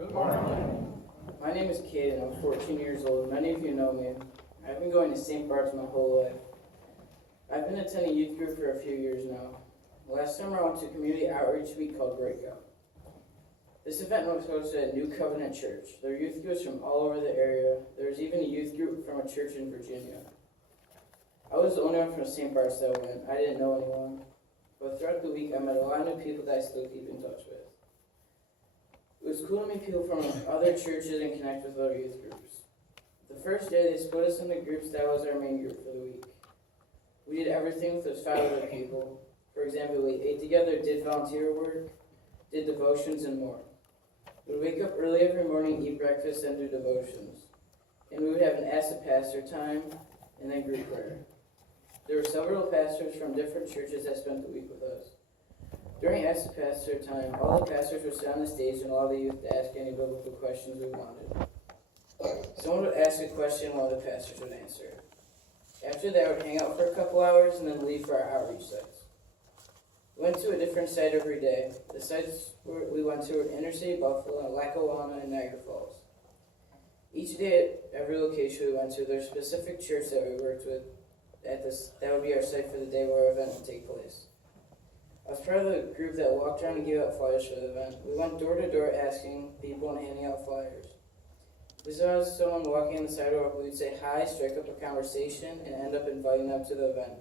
Good morning. My name is Caiden. I'm 14 years old. Many of you know me. I've been going to St. Bart's my whole life. I've been attending youth group for a few years now. Last summer I went to a community outreach week called Breakout. This event was hosted at New Covenant Church. There are youth groups from all over the area. There was even a youth group from a church in Virginia. I was the only one from St. Bart's that went. I didn't know anyone. But throughout the week I met a lot of new people that I still keep in touch with. It was cool to meet people from other churches and connect with other youth groups. The first day they split us into groups. That was our main group for the week. We did everything with those 5 other people. For example, we ate together, did volunteer work, did devotions, and more. We would wake up early every morning, eat breakfast, and do devotions. And we would have an Ask the Pastor time, and then group prayer. There were several pastors from different churches that spent the week with us. During Ask the Pastor time, all the pastors would sit on the stage and allow the youth to ask any biblical questions we wanted. Someone would ask a question while the pastors would answer. After that, I would hang out for a couple hours and then leave for our outreach sites. We went to a different site every day. The sites we went to were Inner City Buffalo, Lackawanna, and Niagara Falls. Each day at every location we went to, there's a specific church that we worked with that would be our site for the day where our event would take place. I was part of the group that walked around and gave out flyers for the event. We went door to door asking people and handing out flyers. If we saw someone walking on the sidewalk, we would say hi, strike up a conversation, and end up inviting them to the event.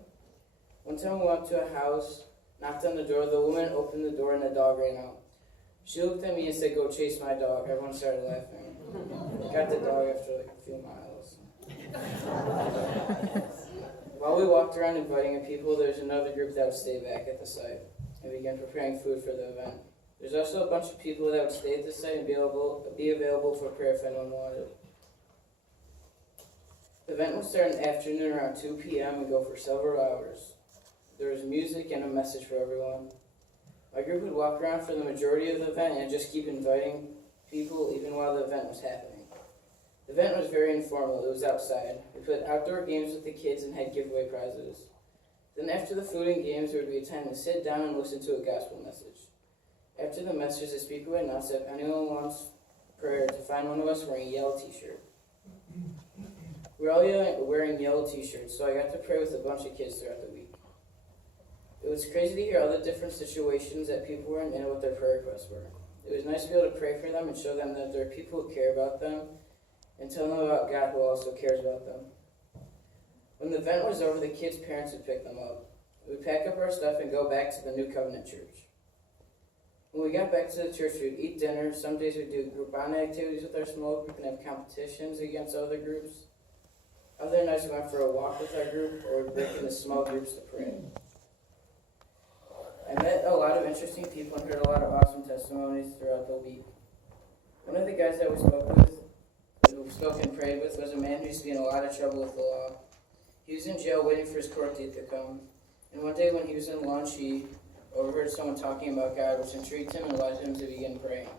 One time we went to a house, knocked on the door, the woman opened the door and the dog ran out. She looked at me and said, "Go chase my dog." Everyone started laughing. Got the dog after like a few miles. While we walked around inviting people, there's another group that would stay back at the site and began preparing food for the event. There's also a bunch of people that would stay at the site and be available for prayer if anyone wanted. The event would start in the afternoon around 2 p.m. and go for several hours. There was music and a message for everyone. My group would walk around for the majority of the event and just keep inviting people even while the event was happening. The event was very informal. It was outside. We played outdoor games with the kids and had giveaway prizes. Then after the food and games, there would be a time to sit down and listen to a gospel message. After the message, the speaker would announce that if anyone wants prayer, to find one of us wearing a yellow t-shirt. We were all wearing yellow t-shirts, so I got to pray with a bunch of kids throughout the week. It was crazy to hear all the different situations that people were in and what their prayer requests were. It was nice to be able to pray for them and show them that there are people who care about them and tell them about God who also cares about them. When the event was over, the kids' parents would pick them up. We would pack up our stuff and go back to the New Covenant Church. When we got back to the church, we would eat dinner. Some days we'd do group bonding activities with our small group and have competitions against other groups. Other nights we went for a walk with our group or would break into small groups to pray. I met a lot of interesting people and heard a lot of awesome testimonies throughout the week. One of the guys that we spoke and prayed with, was a man who used to be in a lot of trouble with the law. He was in jail waiting for his court date to come. And one day when he was in lunch, he overheard someone talking about God, which intrigued him and led him to begin praying.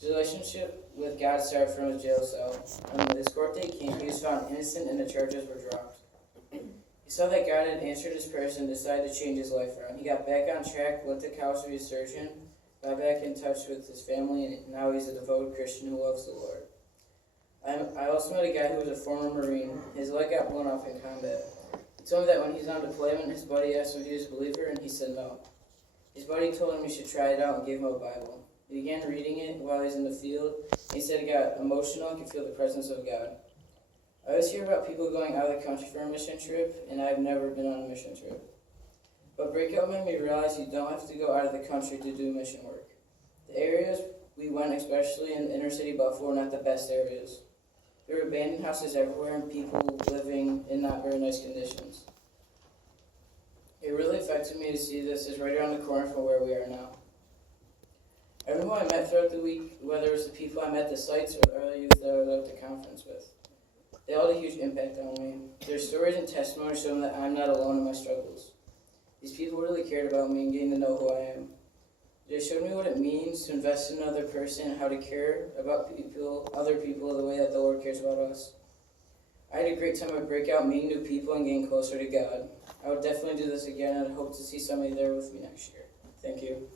His relationship with God started from his jail cell. And when his court date came, he was found innocent and the charges were dropped. He saw that God had answered his prayers and decided to change his life around. He got back on track, went to college to be a surgeon, got back in touch with his family, and now he's a devoted Christian who loves the Lord. I also met a guy who was a former Marine. His leg got blown off in combat. He told me that when he was on deployment, his buddy asked him if he was a believer, and he said no. His buddy told him he should try it out and gave him a Bible. He began reading it while he was in the field. He said he got emotional and could feel the presence of God. I always hear about people going out of the country for a mission trip, and I've never been on a mission trip. But Breakout made me realize you don't have to go out of the country to do mission work. The areas we went, especially in inner city Buffalo, are not the best areas. There were abandoned houses everywhere and people living in not very nice conditions. It really affected me to see this is right around the corner from where we are now. Everyone I met throughout the week, whether it was the people I met at the sites or the other youth that I was at the conference with, they all had a huge impact on me. Their stories and testimonies show that I'm not alone in my struggles. These people really cared about me and getting to know who I am. They showed me what it means to invest in another person and how to care about other people the way that the Lord cares about us. I had a great time at Breakout, meeting new people and getting closer to God. I would definitely do this again and I hope to see somebody there with me next year. Thank you.